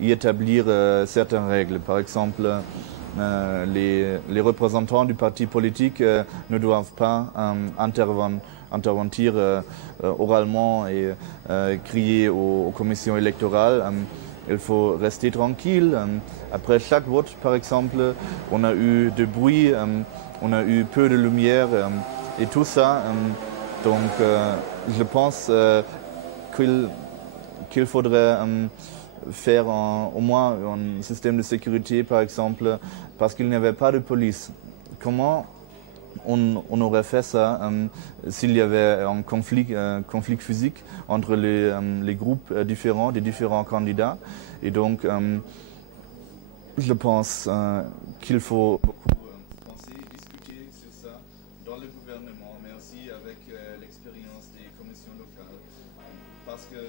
y établir certaines règles. Par exemple, les représentants du parti politique ne doivent pas intervenir oralement et crier aux commissions électorales. Il faut rester tranquille. Après chaque vote, par exemple, on a eu du bruit, on a eu peu de lumière et tout ça. Donc, je pense qu'il faudrait faire au moins un système de sécurité, par exemple, parce qu'il n'y avait pas de police. Comment on aurait fait ça s'il y avait un conflit physique entre les groupes différents, des différents candidats. Et donc, je pense qu'il faut beaucoup penser, discuter sur ça dans le gouvernement, mais aussi avec l'expérience des commissions locales. Parce que,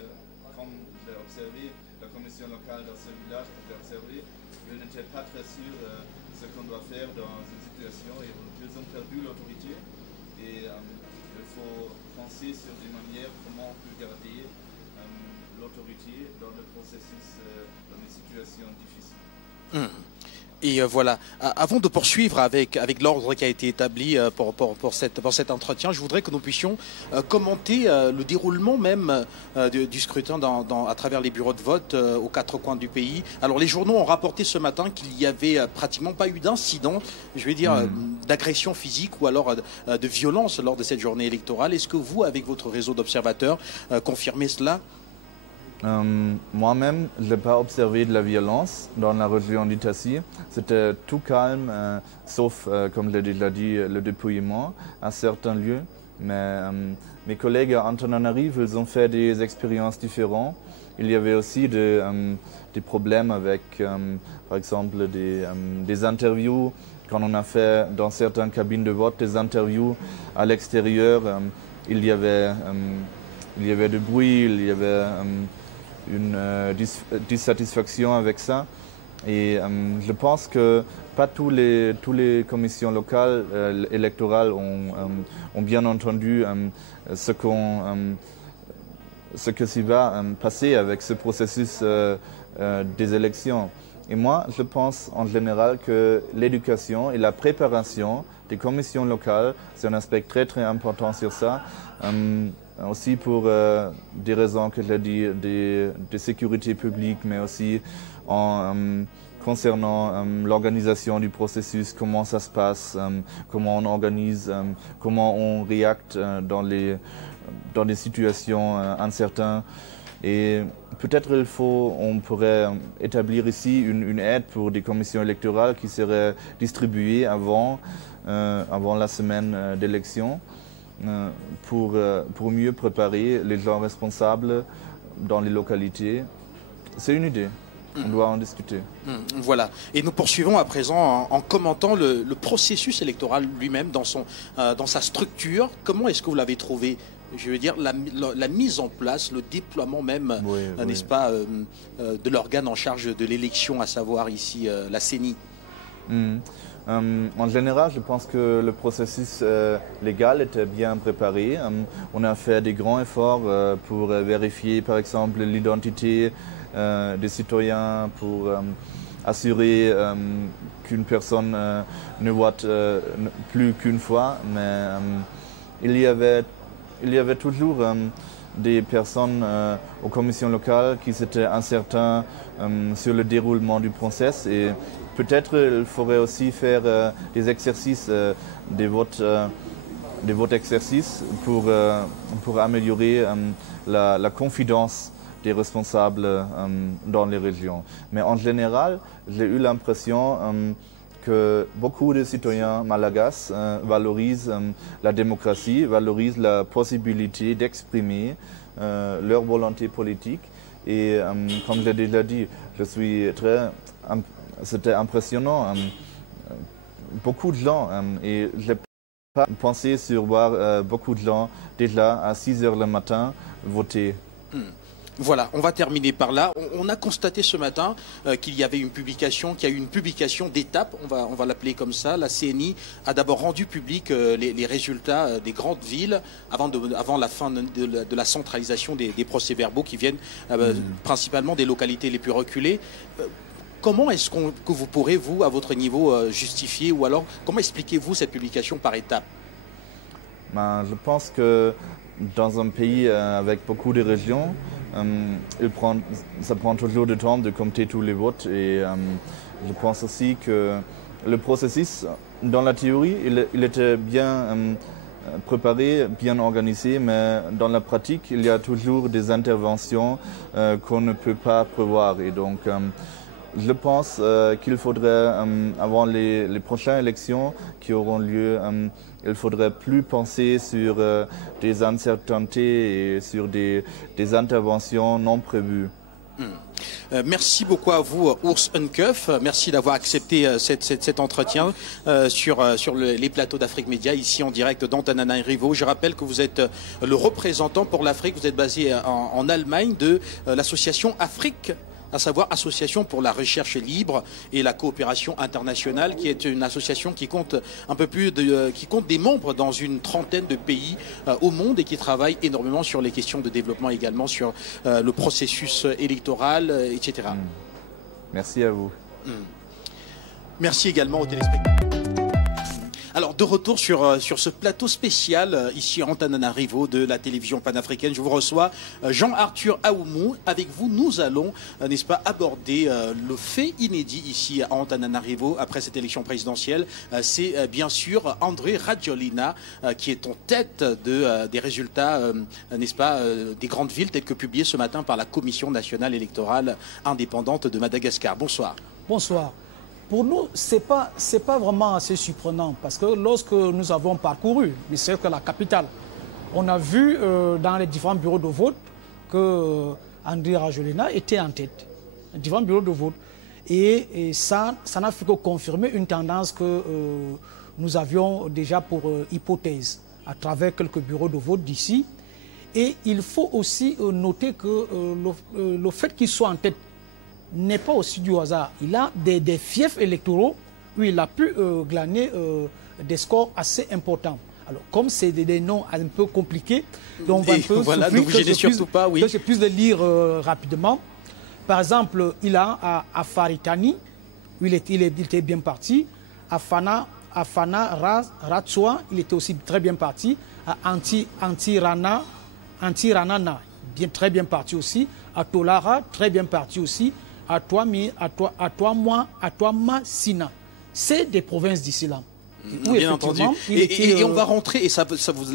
comme je l'ai observé, la commission locale dans ce village que j'ai observé, ils n'étaient pas très sûrs ce qu'on doit faire dans une situation et ils ont perdu l'autorité. Et il faut penser sur des manières comment on peut garder l'autorité dans le processus, dans des situations difficiles. Et voilà, avant de poursuivre avec l'ordre qui a été établi pour cet entretien, je voudrais que nous puissions commenter le déroulement même du scrutin à travers les bureaux de vote aux quatre coins du pays. Alors les journaux ont rapporté ce matin qu'il n'y avait pratiquement pas eu d'incident, je vais dire d'agression physique ou alors de violence lors de cette journée électorale. Est-ce que vous, avec votre réseau d'observateurs, confirmez cela ? Moi-même, je n'ai pas observé de la violence dans la région d'Itassi. C'était tout calme, sauf, comme je l'ai déjà dit, le dépouillement à certains lieux. Mais mes collègues à Antananarivo, ils ont fait des expériences différentes. Il y avait aussi des problèmes avec, par exemple, des interviews. Quand on a fait dans certaines cabines de vote des interviews à l'extérieur, il y avait du bruit, il y avait une dissatisfaction avec ça. Et je pense que pas tous les commissions locales électorales ont bien entendu ce que s'y va passer avec ce processus des élections. Et moi, je pense en général que l'éducation et la préparation des commissions locales, c'est un aspect très très important sur ça. Aussi pour des raisons que je l'ai dit, de sécurité publique, mais aussi concernant l'organisation du processus, comment ça se passe, comment on organise, comment on réacte dans des situations incertaines. Et peut-être on pourrait établir ici une aide pour des commissions électorales qui seraient distribuées avant la semaine d'élection. Pour mieux préparer les gens responsables dans les localités. C'est une idée, on doit en discuter. Voilà, et nous poursuivons à présent en commentant le processus électoral lui-même dans sa structure. Comment est-ce que vous l'avez trouvé ? Je veux dire, la mise en place, le déploiement même, n'est-ce pas, de l'organe en charge de l'élection, à savoir ici la CENI. En général, je pense que le processus légal était bien préparé. On a fait des grands efforts pour vérifier, par exemple, l'identité des citoyens, pour assurer qu'une personne ne vote plus qu'une fois. Mais il y avait toujours des personnes aux commissions locales qui étaient incertains sur le déroulement du processus. Et peut-être il faudrait aussi faire des exercices, des votes exercices pour améliorer la confiance des responsables dans les régions. Mais en général, j'ai eu l'impression que beaucoup de citoyens malagasy valorisent la démocratie, valorisent la possibilité d'exprimer leur volonté politique. Et comme je l'ai déjà dit, c'était impressionnant. Beaucoup de gens, et je n'ai pas pensé sur voir beaucoup de gens déjà à 6 heures le matin voter. Voilà, on va terminer par là. On a constaté ce matin qu'il y avait une publication, qu'il y a eu une publication d'étape, on va l'appeler comme ça. La CNI a d'abord rendu public les résultats des grandes villes avant la fin de la centralisation des procès-verbaux qui viennent principalement des localités les plus reculées. Comment est-ce que vous pourrez, vous, à votre niveau, justifier, ou alors comment expliquez-vous cette publication par étapes? Je pense que dans un pays avec beaucoup de régions, ça prend toujours du temps de compter tous les votes. Et je pense aussi que le processus, dans la théorie, il était bien préparé, bien organisé, mais dans la pratique, il y a toujours des interventions qu'on ne peut pas prévoir. Et donc, je pense qu'il faudrait, avant les prochaines élections qui auront lieu, il faudrait plus penser sur des incertitudes et sur des interventions non prévues. Merci beaucoup à vous, Urs Unkeuf. Merci d'avoir accepté cet entretien sur les plateaux d'Afrique Média, ici en direct d'Antananarivo. Je rappelle que vous êtes le représentant pour l'Afrique. Vous êtes basé en Allemagne de l'association Afrique, à savoir Association pour la recherche libre et la coopération internationale, qui est une association qui compte qui compte des membres dans une trentaine de pays au monde et qui travaille énormément sur les questions de développement, également sur le processus électoral, etc. Merci à vous. Merci également aux téléspectateurs. Alors, de retour sur ce plateau spécial, ici à Antananarivo de la télévision panafricaine, je vous reçois Jean-Arthur Aoumou. Avec vous, nous allons, n'est-ce pas, aborder le fait inédit ici à Antananarivo après cette élection présidentielle. C'est bien sûr André Rajoelina qui est en tête des résultats, n'est-ce pas, des grandes villes telles que publiées ce matin par la Commission nationale électorale indépendante de Madagascar. Bonsoir. Bonsoir. Pour nous, ce n'est pas vraiment assez surprenant parce que lorsque nous avons parcouru, mais c'est que la capitale, on a vu dans les différents bureaux de vote que André Rajoelina était en tête. Les différents bureaux de vote. Et ça n'a fait que confirmer une tendance que nous avions déjà pour hypothèse à travers quelques bureaux de vote d'ici. Et il faut aussi noter que le fait qu'il soit en tête n'est pas aussi du hasard. Il a des fiefs électoraux où il a pu glaner des scores assez importants. Alors, comme c'est des noms un peu compliqués, donc on va un peu voilà, ne vous gênez surtout pas, oui. Que je puisse le lire rapidement. Par exemple, il a à Faritani, où il était bien parti. À Fana Ratsua, il était aussi très bien parti. À Antiranana, très bien parti aussi. À Tolara, très bien parti aussi. À Toama Sina. C'est des provinces d'ici là. Bien entendu. Et on va rentrer, et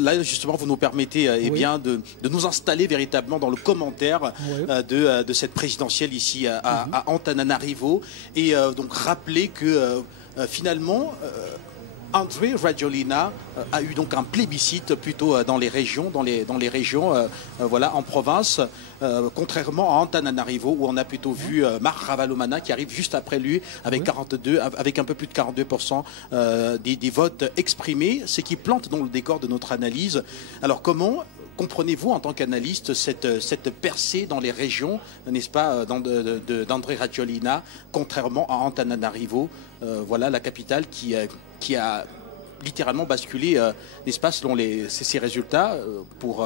là justement vous nous permettez bien de nous installer véritablement dans le commentaire de cette présidentielle ici à Antananarivo. Et donc rappeler que finalement André Rajoelina a eu donc un plébiscite plutôt dans les régions, voilà, en province, contrairement à Antananarivo où on a plutôt vu Marc Ravalomanana qui arrive juste après lui avec avec un peu plus de 42% des votes exprimés, ce qui plante dans le décor de notre analyse. Alors comment comprenez-vous en tant qu'analyste cette percée dans les régions, n'est-ce pas, d'André Rajoelina, contrairement à Antananarivo, voilà la capitale qui a littéralement basculé, n'est-ce pas, selon ces résultats pour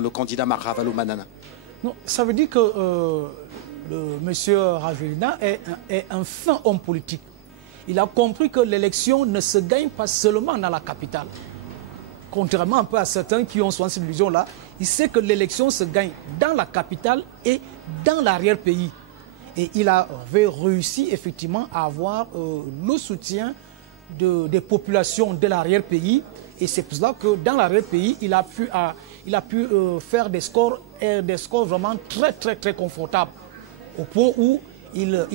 le candidat Marc Ravalomanana? Non, ça veut dire que monsieur Rajoelina est un fin homme politique. Il a compris que l'élection ne se gagne pas seulement dans la capitale. Contrairement un peu à certains qui ont souvent cette illusion-là, il sait que l'élection se gagne dans la capitale et dans l'arrière-pays. Et il avait réussi effectivement à avoir le soutien des populations de l'arrière-pays. Et c'est pour cela que dans l'arrière-pays, il a pu faire des scores vraiment très, très, très confortables. Au point où il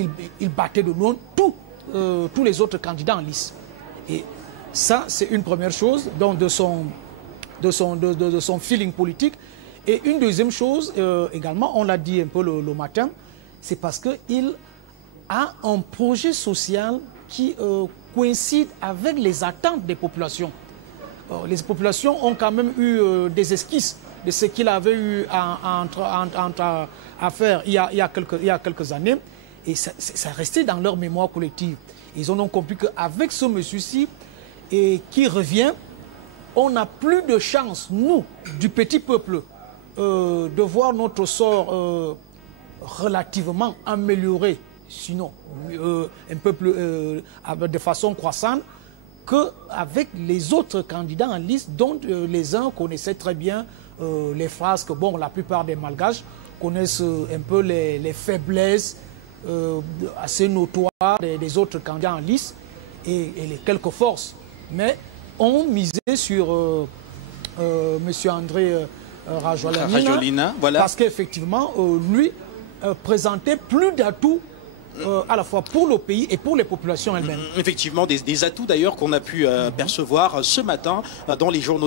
battait de loin tous les autres candidats en lice. Et ça, c'est une première chose donc de son feeling politique. Et une deuxième chose, également, on l'a dit un peu le matin, c'est parce qu'il a un projet social qui coïncide avec les attentes des populations. Les populations ont quand même eu des esquisses de ce qu'il avait eu à faire il y a quelques années. Et ça restait dans leur mémoire collective. Ils ont donc compris qu'avec ce monsieur-ci qui revient, on n'a plus de chance, nous, du petit peuple, de voir notre sort relativement amélioré, sinon un peuple de façon croissante, qu'avec les autres candidats en liste, dont les uns connaissaient très bien les phrases que, bon, la plupart des Malgaches connaissent un peu les faiblesses assez notoires des autres candidats en liste et les quelques forces. Mais on misait sur M. André Rajoelina, voilà. Parce qu'effectivement, lui présentait plus d'atouts à la fois pour le pays et pour les populations elles-mêmes. Effectivement, des atouts d'ailleurs qu'on a pu percevoir ce matin dans les journaux.